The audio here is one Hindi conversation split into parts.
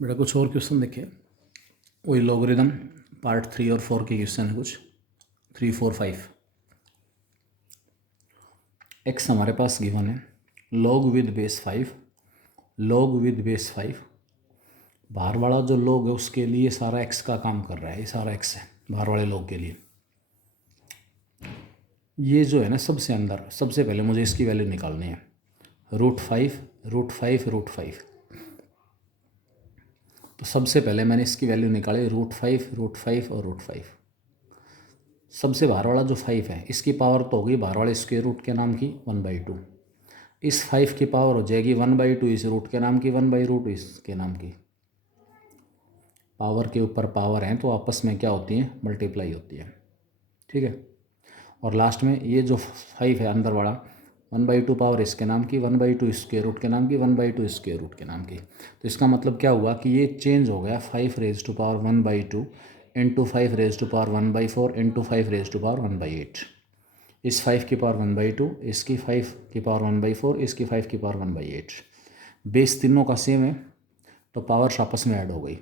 बेटा कुछ और क्वेश्चन देखे, वही लॉगरिदम पार्ट 3 और 4 के क्वेश्चन है कुछ 3, 4, 5। एक्स हमारे पास गिवन है log with base 5, log with base 5। बाहर वाला जो log है उसके लिए सारा x का काम कर रहा है, ये सारा x है बाहर वाले log के लिए। ये जो है ना सबसे अंदर, सबसे पहले मुझे इसकी वैल्यू निकालनी है √5 √5 √5। तो सबसे पहले मैंने इसकी वैल्यू निकाली √5 √5 और √5। सबसे बाहर वाला जो 5 है इसकी पावर तो होगी बाहर वाले स्क्वायर रूट के नाम की 1/2। इस 5 की पावर हो जाएगी 1/2 इस रूट के नाम की 1/√2 इसके नाम की। पावर के ऊपर पावर हैं तो आपस में क्या होती हैं, मल्टीप्लाई होती है, ठीक है। और लास्ट में ये जो 5 है अंदर वाला 1/2 पावर इसके नाम की 1/2 स्क्वायर रूट के नाम की 1/2 स्क्वायर रूट के नाम की। तो इसका मतलब क्या हुआ कि ये चेंज हो गया 5 raise to power 1/2 into 5 raise to power 1/4 into 5 raise to power 1/8। इस 5 की पावर 1/2, इसकी 5 की पावर 1/4, इसकी 5 की पावर 1/8। बेस तीनों का सेम है तो पावर्स आपस में ऐड हो गई।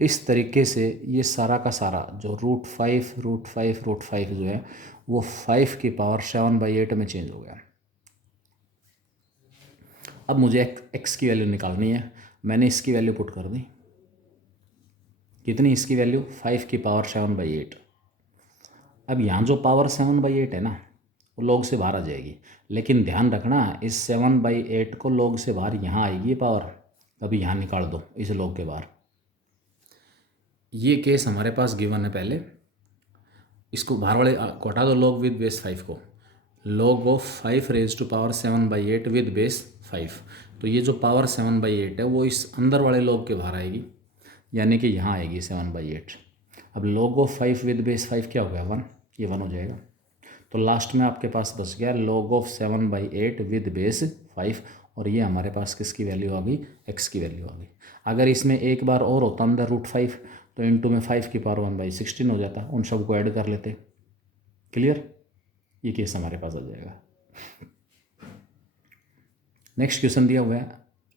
इस तरीके से ये सारा का सारा जो √5 √5 √5 जो है वो 5 की पावर 7/8 में चेंज हो गया। अब मुझे एक्स की वैल्यू निकालनी है। मैंने इसकी वैल्यू पुट कर दी, कितनी इसकी वैल्यू 5 की पावर 7/8। अब यहाँ जो पावर 7/8 है ना वो log से बाहर आ जाएगी, लेकिन ध्यान रखना इस 7/8 को log से बाहर यहाँ आएगी ये पावर, अभी यहाँ निकाल दो इस log के बाहर। ये केस हमारे पास गिवन है, पहले इसको बाहर वाले को हटा दो log विद बेस 5 को, log of 5 raise to power 7/8 with base 5। तो ये जो पावर 7/8 है वो इस अंदर वाले log के बाहर आएगी, यानी कि यहाँ आएगी 7/8। अब log ऑफ 5 विद बेस 5 क्या हो गया 1, ये 1 हो जाएगा। तो लास्ट में आपके पास बच गया log ऑफ 7/8 विद बेस 5, और ये हमारे पास किसकी वैल्यू आ गई, x की वैल्यू आ गई। अगर इसमें एक बार और होता अंदर √5 तो इंटू में 5 की पावर 1/16 हो जाता, उन सबको ऐड कर लेते। क्लियर, ये केस हमारे पास आ जाएगा। नेक्स्ट क्वेश्चन दिया हुआ है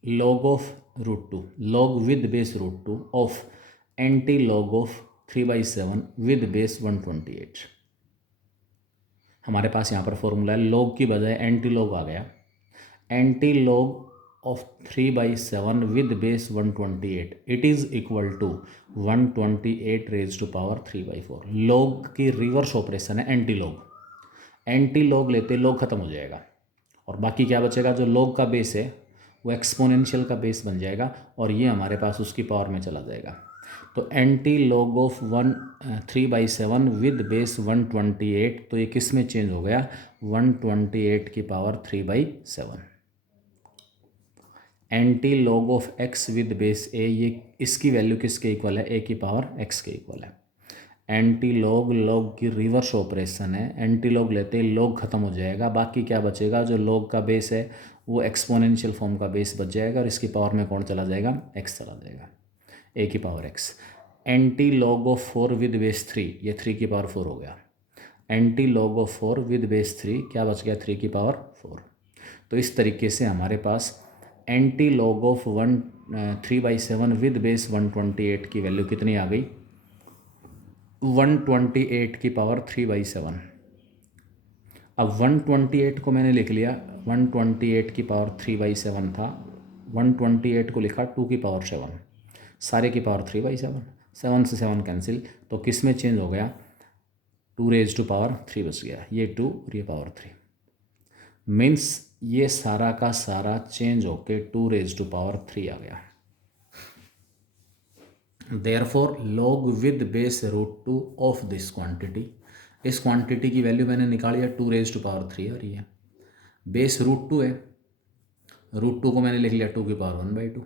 log of √2, log with base √2 of anti log of 3/7 with base 128। हमारे पास यहाँ पर फॉर्मूला है, log की बजाय एंटी log आ गया। Anti log of 3/7 with base 128 it is equal to 128 raise to power 3/4। log की रिवर्स ऑपरेशन है एंटी log। एंटी log लेते log खत्म हो जाएगा और बाकी क्या बचेगा, जो log का बेस है वो एक्सपोनेंशियल का बेस बन जाएगा और ये हमारे पास उसकी पावर में चला जाएगा। तो anti log of 3/7 with base 128, तो ये किस में चेंज हो गया 128 की power 3/7। Anti log of x with base a, ये इसकी वैल्यू किसके इक्वल है, a की पावर x के इक्वल है। एंटी log की रिवर्स ऑपरेशन है, एंटी log लेते ही log खत्म हो जाएगा, बाकी क्या बचेगा, जो log का बेस है वो एक्सपोनेंशियल फॉर्म का बेस बच जाएगा और इसकी पावर में कौन चला जाएगा, x चला जाएगा, a की power x। Anti log of 4 with base 3, ये 3 की पावर 4 हो गया। Anti log of 4 with base 3 क्या बच गया, 3 की पावर 4। तो इस तरीके से हमारे पास anti log of 3/7 with base 128 की वैल्यू कितनी आ गई, 128 की पावर 3/7। अब 128 को मैंने लिख लिया, 128 की पावर 3/7 था, 128 को लिखा 2 की पावर 7, सारे की पावर 3/7, 7 से 7 कैंसिल, तो किस में चेंज हो गया, 2 रेज टू पावर 3 बच गया, ये 2 और ये पावर 3। मीन्स ये सारा का सारा चेंज होके 2 रेज टू पावर 3 आ गया। Therefore log with base √2 of this quantity, इस क्वांटिटी की वैल्यू मैंने निकाली है 2 रेज टू पावर 3 आ रही है। बेस √2 है, √2 को मैंने लिख लिया 2 की पावर 1/2।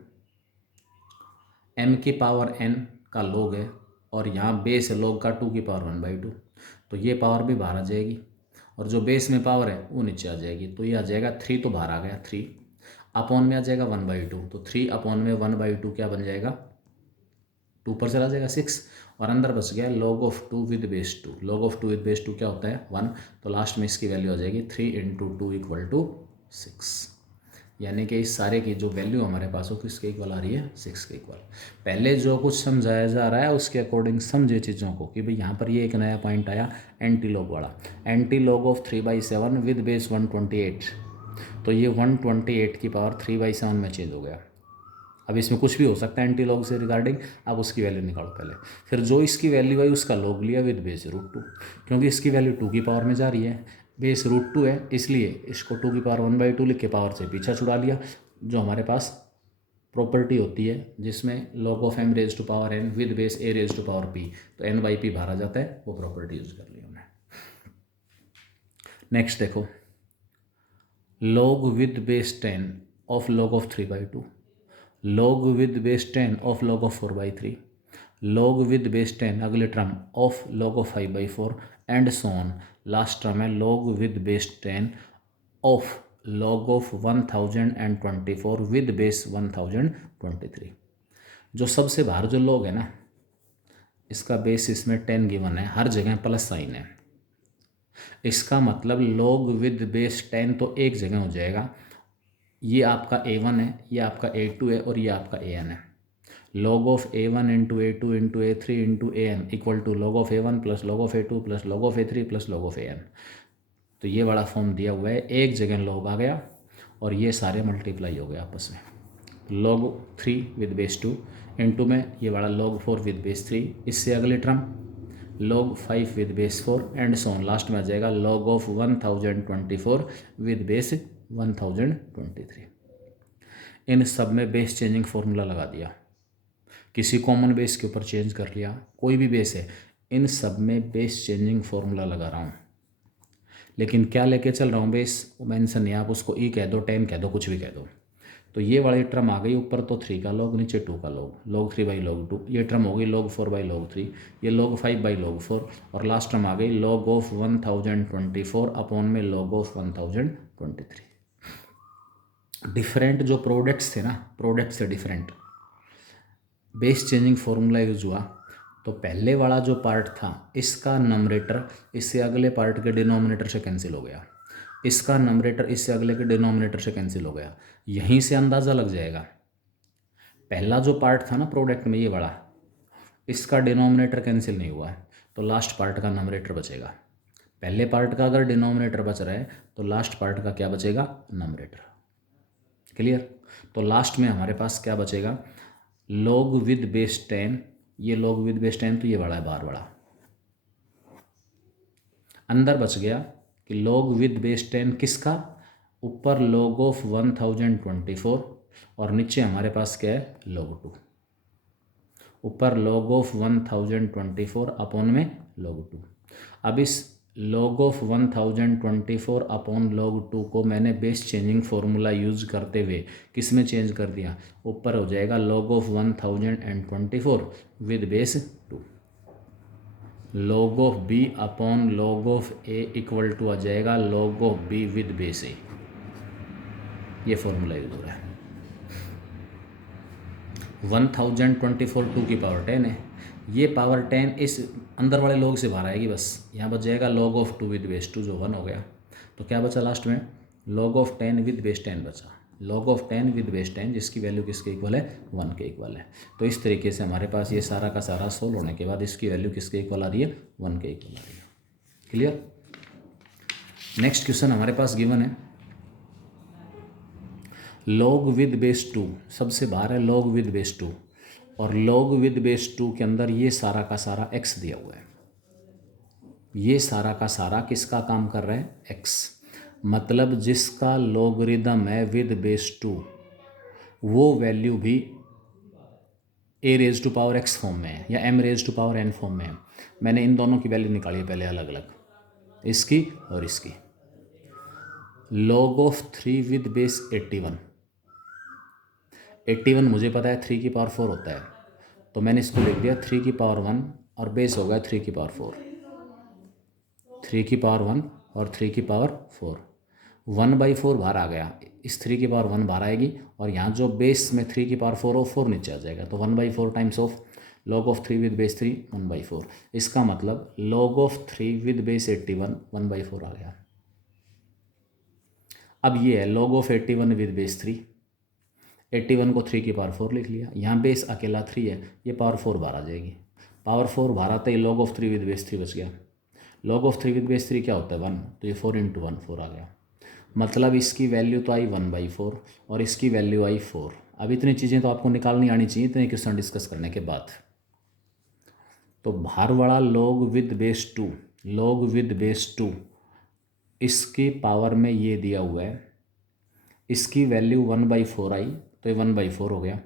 m की पावर n का log है और यहाँ बेस है log का 2 की पावर 1/2, तो ये पावर भी बाहर आ जाएगी और जो बेस में पावर है वो नीचे आ जाएगी। तो ये आ जाएगा 3, तो बाहर आ गया 3, अपॉन में आ जाएगा 1/2, तो 3 अपॉन में 1/2 क्या बन जाएगा, 2 पर चला जाएगा 6, और अंदर बच गया log of 2 with base 2। log of 2 with base 2 क्या होता है 1, तो लास्ट में इसकी वैल्यू आ जाएगी 3 × 2 = 6। यानी कि इस सारे की जो वैल्यू हमारे पास हो किसके इक्वल आ रही है, 6 के इक्वल। पहले जो कुछ समझाया जा रहा है उसके अकॉर्डिंग समझे चीज़ों को कि भाई यहाँ पर ये एक नया पॉइंट आया एंटी लॉग वाला, anti log of 3/7 with base 128, तो ये 128 की पावर 3/7 में चेंज हो गया। अब इसमें कुछ भी हो सकता है एंटी लॉग से रिगार्डिंग, आप उसकी वैल्यू निकालो पहले, फिर जो इसकी वैल्यू आई उसका लॉग लिया विद बेस √2, क्योंकि इसकी वैल्यू 2 की पावर में जा रही है, बेस √2 है, इसलिए इसको 2 की पावर 1/2 लिख के पावर से पीछा छुड़ा लिया। जो हमारे पास प्रॉपर्टी होती है जिसमें log of m raise to power n with base a raise to power p, तो n/p बाहर आ जाता है, वो प्रॉपर्टी यूज कर ली हमने। नेक्स्ट देखो, log with base 10 of log of 3/2, log with base 10 of log of 4/3, log with base 10 अगले term of log of 5/4 and so on. Last term है log with base 10 of log of 1024 with base 1023। जो सबसे बाहर जो log है ना, इसका बेस इसमें 10 गिवन है, हर जगह प्लस साइन है, इसका मतलब log विद बेस 10 तो एक जगह हो जाएगा, ये आपका a1 है, ये आपका a2 है और ये आपका an है। log of a1 into a2 into a3 into an equal to log of a1 plus log of a2 plus log of a3 plus log of an। तो ये वाला फॉर्म दिया हुआ है, एक जगह log आ गया और ये सारे मल्टीप्लाई हो गए आपस में। log 3 विद बेस 2 इंटू में ये वाला log 4 विद बेस 3, इससे अगले term log 5 with base 4 and so on. Last में आ जाएगा log ऑफ 1024 विद बेस 1023। इन सब में बेस चेंजिंग फॉर्मूला लगा दिया, किसी कॉमन बेस के ऊपर चेंज कर लिया, कोई भी बेस है, इन सब में बेस चेंजिंग फॉर्मूला लगा रहा हूँ। लेकिन क्या लेके चल रहा हूँ बेस, वो मेंशन नहीं, आप उसको ई कह दो, 10 कह दो, कुछ भी कह दो। तो ये वाली टर्म आ गई, ऊपर तो 3 का log, नीचे 2 का log 3/log 2, ये टर्म हो गई log 4/log 3, ये log 5/log 4, और लास्ट टर्म आ गई log ऑफ 1024 अपॉन में log ऑफ 1023। डिफरेंट जो प्रोडक्ट्स थे ना, प्रोडक्ट से different base changing formula use हुआ। तो पहले वाला जो पार्ट था इसका नंबरेटर इससे अगले पार्ट के डिनोमिनेटर से कैंसिल हो गया, इसका नंबरेटर इससे अगले के डिनोमिनेटर से कैंसिल हो गया। यहीं से अंदाज़ा लग जाएगा, पहला जो पार्ट था ना प्रोडक्ट में ये वाला, इसका डिनोमिनेटर कैंसिल नहीं हुआ है, तो लास्ट पार्ट का नंबरेटर बचेगा। पहले पार्ट का अगर डिनोमिनेटर बच रहा है तो लास्ट पार्ट का क्या बचेगा, नंबरेटर। क्लियर। तो लास्ट में हमारे पास क्या बचेगा, log विद बेस 10, ये log विद बेस 10 तो ये वाला है बाहर वाला, अंदर बच गया कि log विद बेस 10 किसका, ऊपर log ऑफ 1024 और नीचे हमारे पास क्या है log 2, ऊपर log ऑफ 1024 अपॉन में log 2। अब इस log ऑफ 1024 अपॉन log 2 को मैंने बेस चेंजिंग फॉर्मूला यूज करते हुए किस में चेंज कर दिया, ऊपर हो जाएगा log of 1024 with base 2, log of b upon log of a equal to आ जाएगा log of b with base a। ये फॉर्मूला यूज हो रहा है। 1024 2 की पावर 10 है, ये पावर 10 इस अंदर वाले log से बाहर आएगी, बस यहाँ बच जाएगा log ऑफ 2 विद बेस 2 जो 1 हो गया। तो क्या बचा लास्ट में, log ऑफ 10 विद बेस 10 बचा, log ऑफ 10 विद बेस 10 जिसकी वैल्यू किसके इक्वल है, 1 के इक्वल है। तो इस तरीके से हमारे पास ये सारा का सारा सोल्व होने के बाद इसकी वैल्यू किसके इक्वल आ रही है, 1 के इक्वल आ रही है। क्लियर। नेक्स्ट क्वेश्चन हमारे पास गिवन है log विद बेस 2, सबसे बाहर है log विद बेस 2, और log विद बेस 2 के अंदर ये सारा का सारा x दिया हुआ है, ये सारा का सारा किसका काम कर रहा है, x, मतलब जिसका लॉगरिदम है विद बेस 2 वो वैल्यू भी a raise to power x form में है या m raise to power n form में है। मैंने इन दोनों की वैल्यू निकाली है पहले अलग अलग, इसकी और इसकी। log ऑफ 3 विद बेस 81 मुझे पता है 3 की पावर 4 होता है, तो मैंने इसको लिख दिया 3 की पावर 1 और बेस हो गया 3 की पावर 4, 3 की पावर 1 और 3 की पावर 4, 1/4 बाहर आ गया, इस 3 की पावर 1 बाहर आएगी और यहाँ जो बेस में 3 की पावर 4 हो 4 नीचे आ जाएगा, तो 1/4 times of log of 3 with base 3 1/4। इसका मतलब log ऑफ 3 विद बेस 81 1/4 आ गया। अब ये है log ऑफ 81 विद बेस 3। 81 को 3 की पावर 4 लिख लिया, यहाँ बेस अकेला 3 है, ये पावर 4 बाहर आ जाएगी। पावर 4 बाहर आते ही log ऑफ 3 विद बेस 3 बच गया। log ऑफ 3 विद बेस 3 क्या होता है 1, तो ये 4 इंटू 1 4 आ गया। मतलब इसकी वैल्यू तो आई 1/4 और इसकी वैल्यू आई 4। अब इतनी चीज़ें तो आपको निकालनी आनी चाहिए इतने क्वेश्चन डिस्कस करने के बाद। तो बाहर वाला log with base 2, log with base 2 इसकी पावर में ये दिया हुआ है, इसकी वैल्यू 1/4 आई तो ये 1/4 हो गया,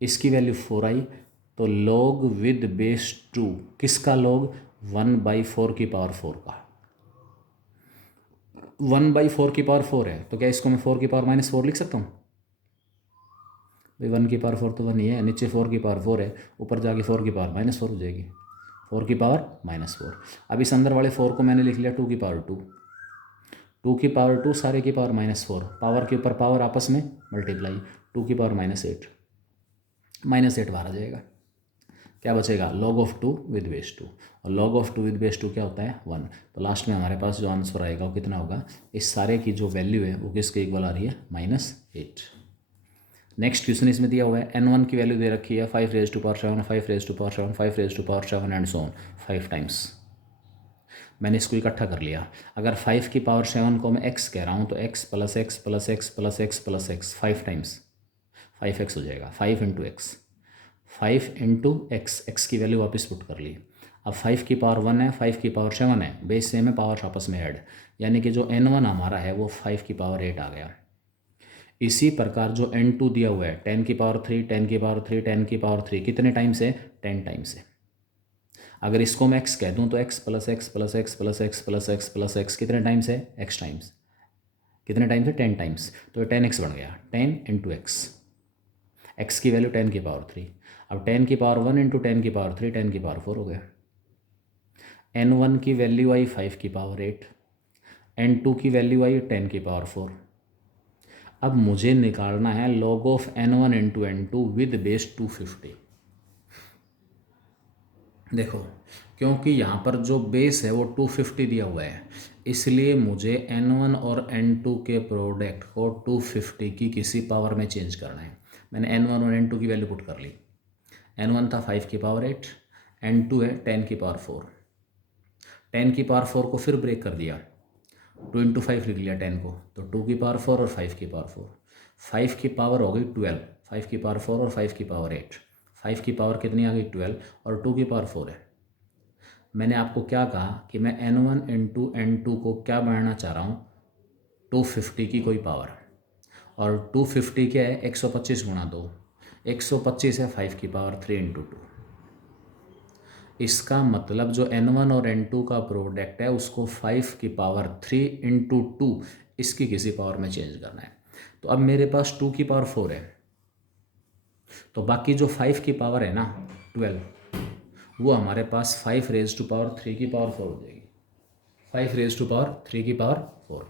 इसकी वैल्यू 4 आई तो log विद बेस 2 किसका log 1/4 की पावर 4 का। 1/4 की पावर 4 है तो क्या इसको मैं 4 की पावर -4 लिख सकता हूँ भाई। 1 की पावर 4 तो 1 ही है, नीचे 4 की पावर 4 है, ऊपर जाके 4 की पावर -4 हो जाएगी, 4 की पावर -4। अब इस अंदर वाले 4 को मैंने लिख लिया 2 की पावर 2, 2 की पावर 2 सारे की पावर -4, पावर के ऊपर पावर आपस में मल्टीप्लाई, 2 की पावर -8, -8 बाहर आ जाएगा। क्या बचेगा log ऑफ 2 विद बेस 2, और log ऑफ 2 विद बेस 2 क्या होता है 1। तो लास्ट में हमारे पास जो आंसर आएगा वो कितना होगा, इस सारे की जो वैल्यू है वो किसके इक्वल आ रही है -8। नेक्स्ट क्वेश्चन इसमें दिया हुआ है n1 की वैल्यू दे रखी है 5 raised to power 7, 5 raised to power 7, 5 raised to power 7 and so on 5 times. मैंने इसको इकट्ठा कर लिया। अगर 5 की पावर 7 को मैं x कह रहा हूँ तो x plus x plus x plus x plus x 5 times 5x हो जाएगा, 5 into x, 5 into x, x की वैल्यू वापस पुट कर ली। अब 5 की पावर 1 है, 5 की पावर 7 है, बेस सेम है, पावर आपस में ऐड, यानी कि जो n1 हमारा है वो 5 की पावर 8 आ गया। इसी प्रकार जो n2 दिया हुआ है 10 की पावर 3, 10 की पावर 3, 10 की पावर 3 कितने टाइम्स है 10 टाइम्स है। अगर इसको मैं x कह दूँ तो x plus x plus x plus x plus x plus x कितने टाइम्स है x टाइम्स, कितने टाइम्स है 10 टाइम्स, तो 10x बन गया, 10 इंटू एक्स, एक्स की वैल्यू 10 की पावर 3। अब 10 की पावर 1 इंटू 10 की पावर 3 10 की पावर 4 हो गया। n1 की वैल्यू आई 5 की पावर 8, n2 की वैल्यू आई 10 की पावर 4। अब मुझे निकालना है log of n1 into n2 with base 250। देखो क्योंकि यहाँ पर जो बेस है वो 250 दिया हुआ है, इसलिए मुझे n1 और n2 के प्रोडक्ट को 250 की किसी पावर में चेंज करना है। मैंने n1 और n2 की वैल्यू पुट कर ली। n1 था 5 की पावर 8, n2 है 10 की पावर 4। 10 की पावर 4 को फिर ब्रेक कर दिया, 2 इंटू 5 लिख लिया 10 को, तो 2 की पावर 4 और 5 की पावर 4, 5 की पावर हो गई 12, 5 की पावर 4 और 5 की पावर 8, 5 की पावर कितनी आ गई 12 और 2 की पावर 4 है। मैंने आपको क्या कहा कि मैं n1 इंटू n2 को क्या बनाना चाह रहा हूँ 250 की कोई पावर, और 250 क्या है 125 गुणा 2, 125 है 5 की पावर 3 इंटू 2। इसका मतलब जो n1 और n2 का प्रोडक्ट है उसको 5 की पावर 3 इंटू 2 इसकी किसी पावर में चेंज करना है। तो अब मेरे पास 2 की पावर 4 है, तो बाकी जो 5 की पावर है ना 12, वो हमारे पास 5 रेज टू पावर 3 की पावर 4 हो जाएगी, 5 रेज टू पावर 3 की पावर 4।